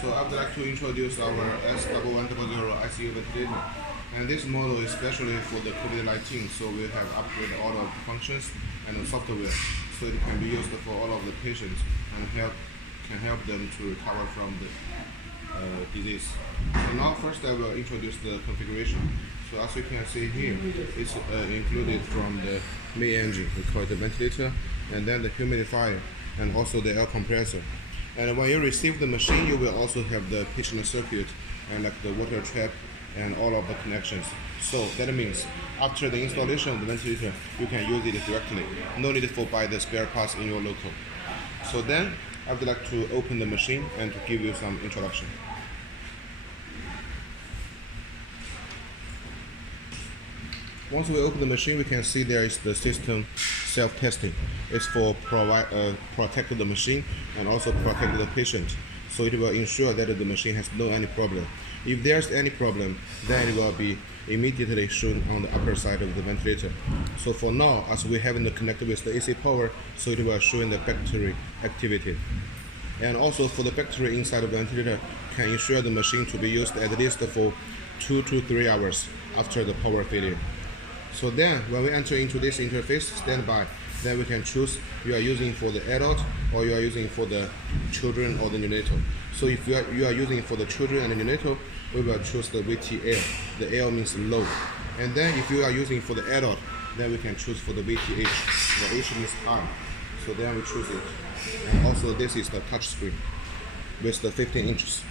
So I would like to introduce our S1100 ICU Ventilator. And this model is especially for the COVID-19, so we have upgraded all of the functions and the software, so it can be used for all of the patients and can help them to recover from the disease. So now first I will introduce the configuration. So as you can see here, it's included from the main engine, we call it the ventilator, and then the humidifier, and also the air compressor. And when you receive the machine, you will also have the patient circuit and like the water trap and all of the connections. So that means after the installation of the ventilator, you can use it directly. No need for buy the spare parts in your local. So then I would like to open the machine and to give you some introduction. Once we open the machine, we can see there is the system self-testing. It's for protect the machine and also protect the patient. So it will ensure that the machine has no any problem. If there's any problem, then it will be immediately shown on the upper side of the ventilator. So for now, as we haven't connected with the AC power, so it will show in the battery activity. And also for the battery inside of the ventilator can ensure the machine to be used at least for 2 to 3 hours after the power failure. So then, when we enter into this interface, standby, then we can choose you are using for the adult or you are using for the children or the neonatal. So if you are using for the children and the neonatal, we will choose the VTL. The L means low. And then if you are using for the adult, then we can choose for the VTH. The H means high. So then we choose it. And also this is the touch screen with the 15 inches.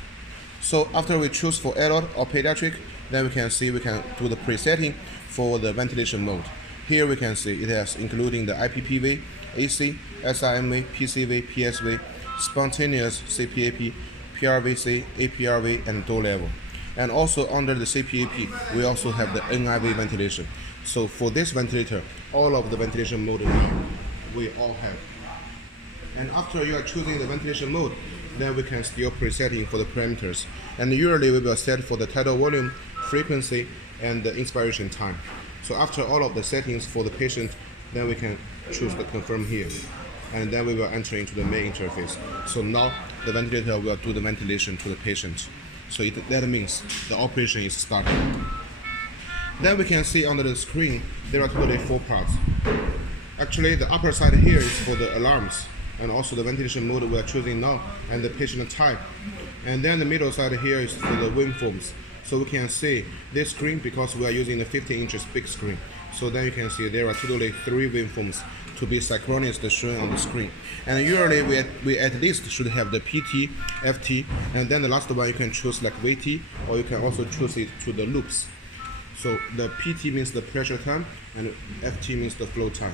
So after we choose for adult or pediatric, then we can see we can do the presetting for the ventilation mode. Here we can see it has including the IPPV, AC, SIMV, PCV, PSV, spontaneous CPAP, PRVC, APRV, and door level. And also under the CPAP, we also have the NIV ventilation. So for this ventilator, all of the ventilation mode we all have. And after you are choosing the ventilation mode, then we can still presetting for the parameters. And usually we will set for the tidal volume, frequency, and the inspiration time. So after all of the settings for the patient, then we can choose the confirm here. And then we will enter into the main interface. So now the ventilator will do the ventilation to the patient. So that means the operation is started. Then we can see under the screen, there are totally 4 parts. Actually, the upper side here is for the alarms, and also the ventilation mode we are choosing now, and the patient type. And then the middle side here is for the waveforms. So we can see this screen because we are using the 15 inches big screen. So then you can see there are totally 3 waveforms to be synchronous shown on the screen. And usually we at least should have the PT, FT, and then the last one you can choose like VT, or you can also choose it to the loops. So the PT means the pressure time, and FT means the flow time.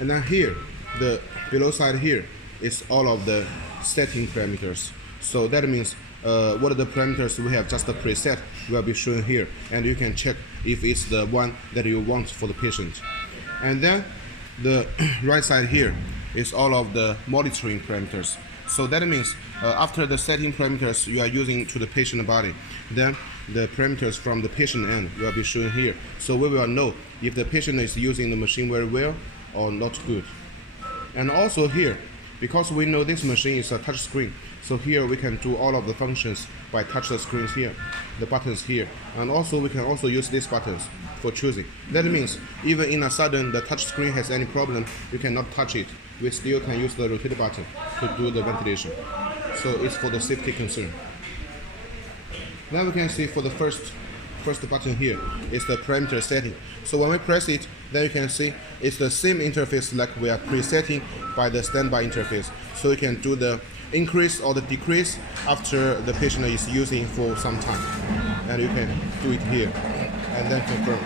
And then here, the below side here is all of the setting parameters. So that means what are the parameters we have just a preset will be shown here, and you can check if it's the one that you want for the patient. And then the right side here is all of the monitoring parameters. So that means after the setting parameters you are using to the patient body, then the parameters from the patient end will be shown here. So we will know if the patient is using the machine very well or not good. And also here, because we know this machine is a touch screen, so here we can do all of the functions by touch the screens here, the buttons here, and also we can also use these buttons for choosing. That means even in a sudden the touch screen has any problem, you cannot touch it. We still can use the rotate button to do the ventilation. So it's for the safety concern. Then we can see for the first button here is the parameter setting. So when we press it, then you can see it's the same interface like we are presetting by the standby interface. So you can do the increase or the decrease after the patient is using for some time. And you can do it here and then confirm.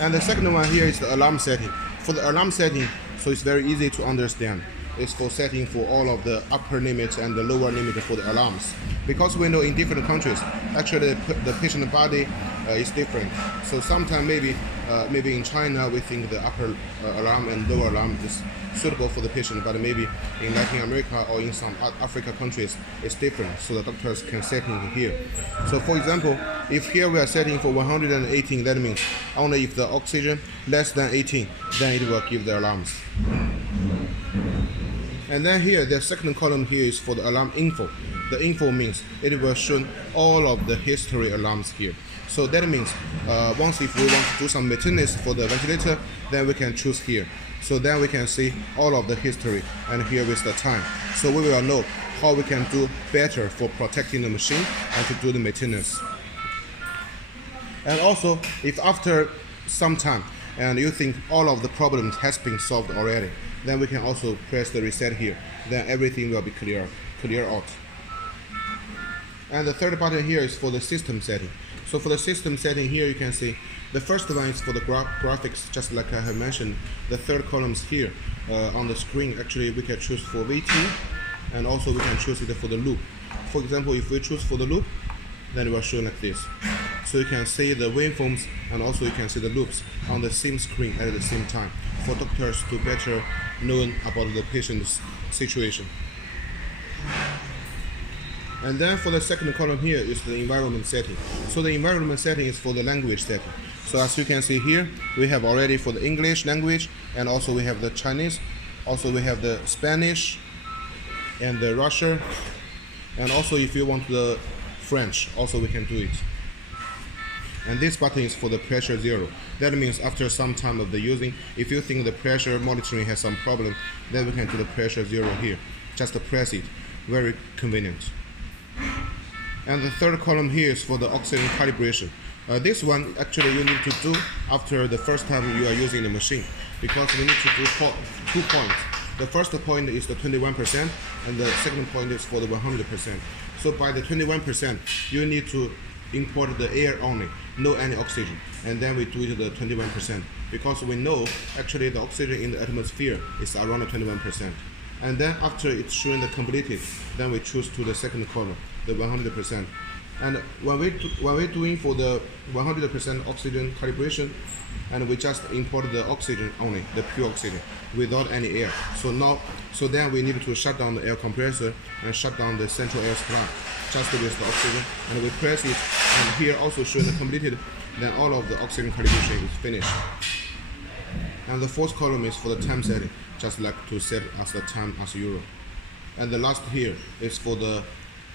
And the second one here is the alarm setting. For the alarm setting, so it's very easy to understand. It's for setting for all of the upper limits and the lower limit for the alarms. Because we know in different countries, actually the patient body is different. So sometimes maybe in China we think the upper alarm and lower alarm is suitable for the patient, but maybe in Latin America or in some Africa countries it's different. So the doctors can set in here. So for example, if here we are setting for 118, that means only if the oxygen less than 18, then it will give the alarms. And then here, the second column here is for the alarm info. The info means it will show all of the history alarms here. So that means once if we want to do some maintenance for the ventilator, then we can choose here. So then we can see all of the history, and here is the time. So we will know how we can do better for protecting the machine and to do the maintenance. And also, if after some time and you think all of the problems has been solved already, then we can also press the reset here. Then everything will be clear out. And the third button here is for the system setting. So for the system setting here, you can see the first one is for the graphics, just like I have mentioned. The third column is here on the screen. Actually, we can choose for VT, and also we can choose it for the loop. For example, if we choose for the loop, then it will show like this. So you can see the waveforms, and also you can see the loops on the same screen at the same time for doctors to better know about the patient's situation. And then for the second column here is the environment setting. So the environment setting is for the language setting. So as you can see here, we have already for the English language, and also we have the Chinese, also we have the Spanish and the Russian, and also if you want the French, also we can do it. And this button is for the pressure zero. That means after some time of the using, if you think the pressure monitoring has some problem, then we can do the pressure zero here. Just press it, very convenient. And the third column here is for the oxygen calibration. This one actually you need to do after the first time you are using the machine, because we need to do 2 points. The first point is the 21%, and the second point is for the 100%. So by the 21%, you need to import the air only, no any oxygen, and then we do it the 21%, because we know actually the oxygen in the atmosphere is around the 21%. And then after it's showing the completed, then we choose to the second column, the 100%. And when we're doing for the 100% oxygen calibration, and we just import the oxygen only, the pure oxygen, without any air. So then we need to shut down the air compressor and shut down the central air supply, just with the oxygen, and we press it, and here also showing the completed, then all of the oxygen calibration is finished. And the fourth column is for the time setting, just like to set as the time as Euro. And the last here is for the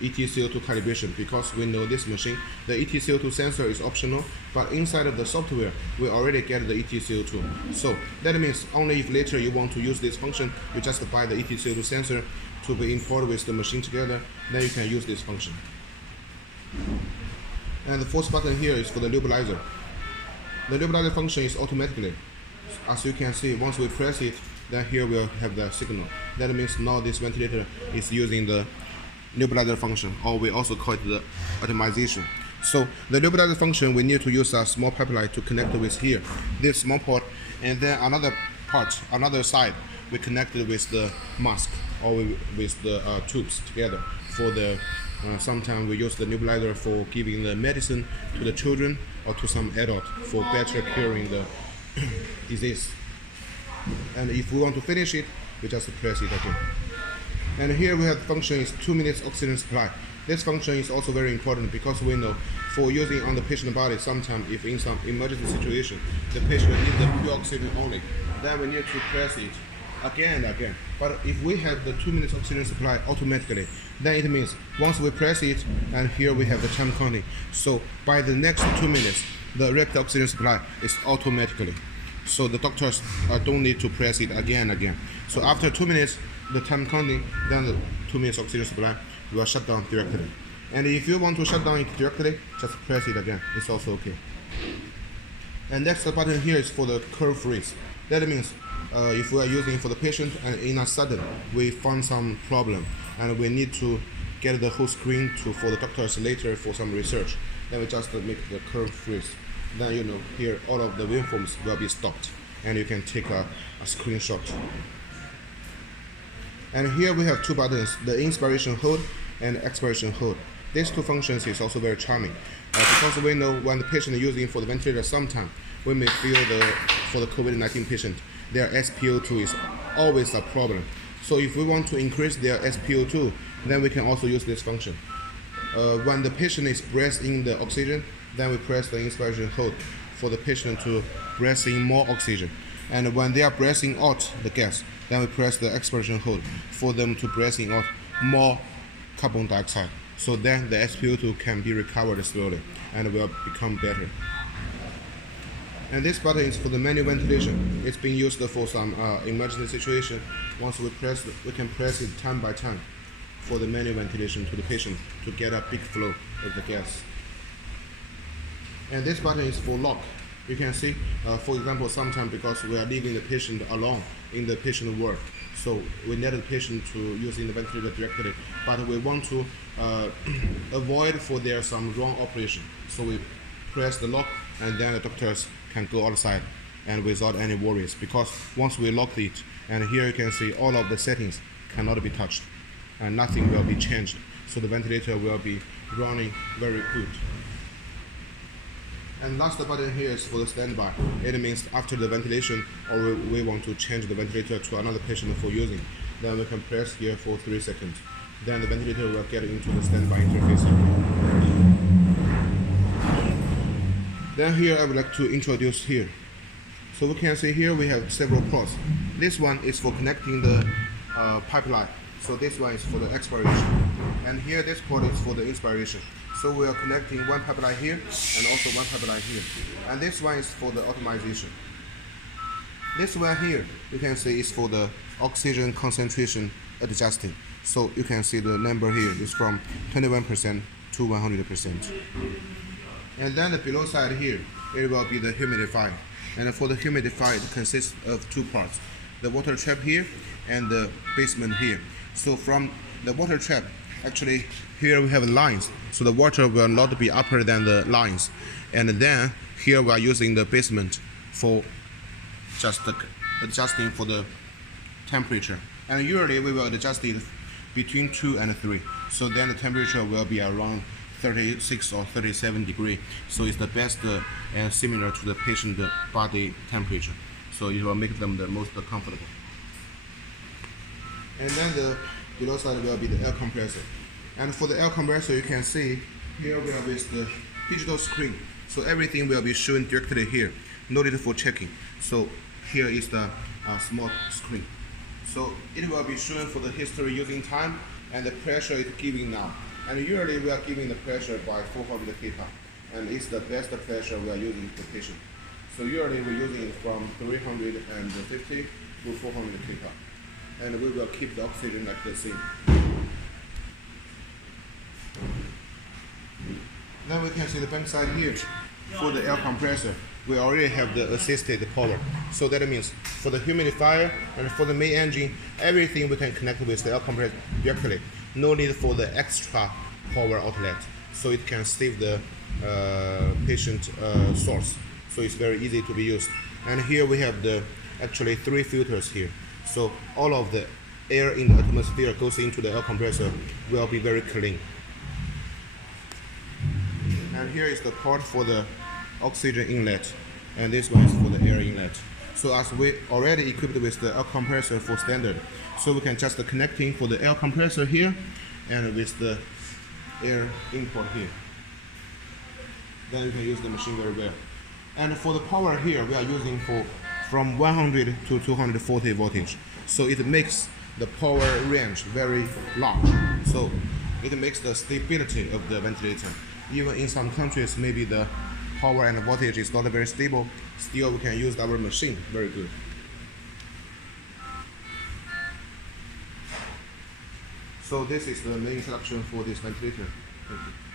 ETCO2 calibration, because we know this machine, the ETCO2 sensor is optional, but inside of the software, we already get the ETCO2. So that means only if later you want to use this function, you just buy the ETCO2 sensor to be imported with the machine together, then you can use this function. And the fourth button here is for the nebulizer. The nebulizer function is automatically. As you can see, once we press it, then here we'll have the signal. That means now this ventilator is using the nebulizer function, or we also call it the atomization. So the nebulizer function, we need to use a small pipeline to connect with here, this small port, and then another side, we connect it with the mask, or with the tubes together. For the sometimes we use the nebulizer for giving the medicine to the children or to some adult for better curing the disease. And if we want to finish it, we just press it again. And here we have the function is 2 minutes oxygen supply. This function is also very important, because we know for using on the patient body, sometimes if in some emergency situation, the patient needs the pure oxygen only, then we need to press it again and again. But if we have the 2 minutes oxygen supply automatically, then it means once we press it, and here we have the time counting. So by the next 2 minutes, the rapid oxygen supply is automatically. So the doctors don't need to press it again and again. So after 2 minutes, the time counting, then the 2 minutes oxygen supply will shut down directly. And if you want to shut down it directly, just press it again. It's also okay. And next button here is for the curve freeze. That means if we are using for the patient and in a sudden we found some problem and we need to get the whole screen for the doctors later for some research, then we just make the curve freeze. Then you know here all of the waveforms will be stopped, and you can take a screenshot. And here we have two buttons, the inspiration hold and expiration hold. These two functions is also very charming, because we know when the patient is using for the ventilator, sometimes we may feel for the COVID-19 patient, their SpO2 is always a problem. So if we want to increase their SpO2, then we can also use this function. When the patient is breathing in the oxygen, then we press the inspiration hold for the patient to breathe in more oxygen. And when they are breathing out the gas, then we press the expiration hold for them to breathing out more carbon dioxide. So then the SpO2 can be recovered slowly and will become better. And this button is for the manual ventilation. It's been used for some emergency situation. Once we press, we can press it time by time for the manual ventilation to the patient to get a big flow of the gas. And this button is for lock. You can see, for example, sometimes because we are leaving the patient alone in the patient ward, so we need the patient to use in the ventilator directly, but we want to avoid for there some wrong operation. So we press the lock, and then the doctors can go outside and without any worries, because once we lock it, and here you can see all of the settings cannot be touched and nothing will be changed, so the ventilator will be running very good. And last button here is for the standby. It means after the ventilation, or we want to change the ventilator to another patient for using, then we can press here for 3 seconds. Then the ventilator will get into the standby interface. Then here I would like to introduce here. So we can see here we have several ports. This one is for connecting the pipeline. So this one is for the expiration. And here this port is for the inspiration. So we are connecting one pipeline here and also one pipeline here. And this one is for the optimization. This one here, you can see is for the oxygen concentration adjusting. So you can see the number here is from 21% to 100%. And then the below side here, it will be the humidifier. And for the humidifier, it consists of 2 parts. The water trap here and the basement here. So from the water trap, actually here we have lines. So the water will not be upper than the lines. And then here we are using the basement for just adjusting for the temperature. And usually we will adjust it between 2 and 3. So then the temperature will be around 36 or 37 degrees. So it's the best and similar to the patient body temperature. So it will make them the most comfortable. And then the below side will be the air compressor. And for the air compressor, you can see here we have with the digital screen. So everything will be shown directly here. No need for checking. So here is the small screen. So it will be shown for the history using time and the pressure it's giving now. And usually we are giving the pressure by 400 kPa, and it's the best pressure we are using for patient. So usually we're using it from 350 to 400 kPa, and we will keep the oxygen like the same. Then we can see the back side here. For the air compressor, we already have the assisted power. So that means for the humidifier and for the main engine, everything we can connect with the air compressor directly. No need for the extra power outlet. So it can save the patient source. So it's very easy to be used. And here we have the actually 3 filters here. So all of the air in the atmosphere goes into the air compressor will be very clean. And here is the port for the oxygen inlet, and this one is for the air inlet. So as we already equipped with the air compressor for standard, so we can just connecting for the air compressor here and with the air import here. Then you can use the machine very well. And for the power here, we are using from 100 to 240 voltage. So it makes the power range very large. So it makes the stability of the ventilator. Even in some countries, maybe the power and the voltage is not very stable, still we can use our machine very good. So this is the main introduction for this ventilator. Thank you.